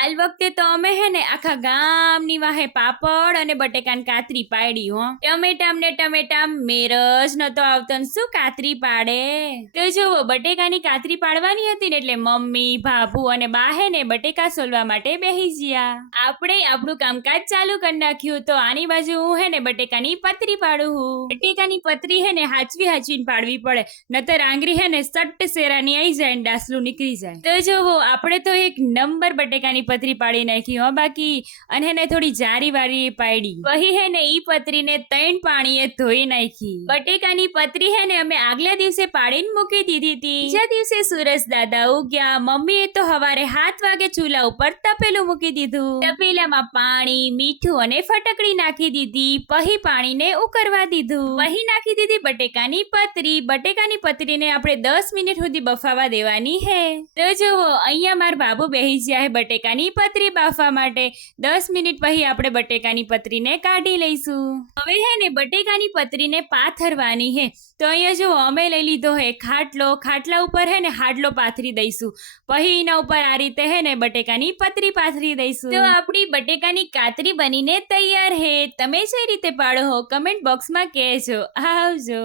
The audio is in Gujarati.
આલ વખતે તો અમે હે ને આખા ગામની વાહે પાપડ અને બટેકાની કાતરી પાડી હો. ટમેટા મેરજ નતો આવતો ને શું કાતરી પાડે. તો જોવો બટેકાની કાતરી પાડવાની હતી ને એટલે મમ્મી ભાભુ અને બા હે ને બટેકા સોલવા માટે બેહી ગયા. આપણે આપણું કામકાજ ચાલુ કરી નાખ્યું. તો આની બાજુ હું હે ને બટેકાની પતરી પાડું હું. બટેકાની પતરી હે ને હાચવીને પાડવી પડે, નતર આંગળી હે ને સટ્ટ શેરાની આઈ જાય ને ડાસલું નીકળી જાય. તો જોવો આપણે તો એક નંબર બટેકાની પતરી પાડી નાખી હો બાકી. અને હેને થોડી જારી વારી પાડી. પછી હે ને ઈ પતરીને 3 પાણીએ ધોઈ નાખી. બટેકાની પતરી હે ને અમે આગલા દિવસે પાડીને મૂકી દીધી હતી. બીજા દિવસે સુરજ દાદા ઉગ્યા. મમ્મીએ તો હવારે 7 વાગે ચૂલા ઉપર તપેલું મૂકી દીધું. તપેલામાં પાણી, મીઠું અને ફટકડી નાખી દીધી. પછી પાણીને ઉકળવા દીધું. પછી નાખી દીધી બટેકાની પતરી. બટેકાની પતરીને આપણે 10 મિનિટ સુધી બફાવા દેવાની હે. તો જુઓ અહીંયા માર બાબુ બેહી ગયા હે બટેકાની પતરી બાફવા માટે. 10 મિનિટ પછી આપણે બટેકાની પતરીને કાઢી લઈશું. હવે હે ને બટેકાની પતરીને પાથરવાની હે. તો અહીંયા જો અમે લઈ લીધો હે ખાટલો. ખાટલા ઉપર હે ને હાડલો પાથરી દઈશું. પછી એના ઉપર આ રીતે હે ને બટેકાની પતરી પાથરી દઈશું. તો આપણી બટેકાની કાતરી બનીને તૈયાર હે. તમે જે રીતે પાડો હો કમેન્ટ બોક્સમાં કહેજો. આવજો.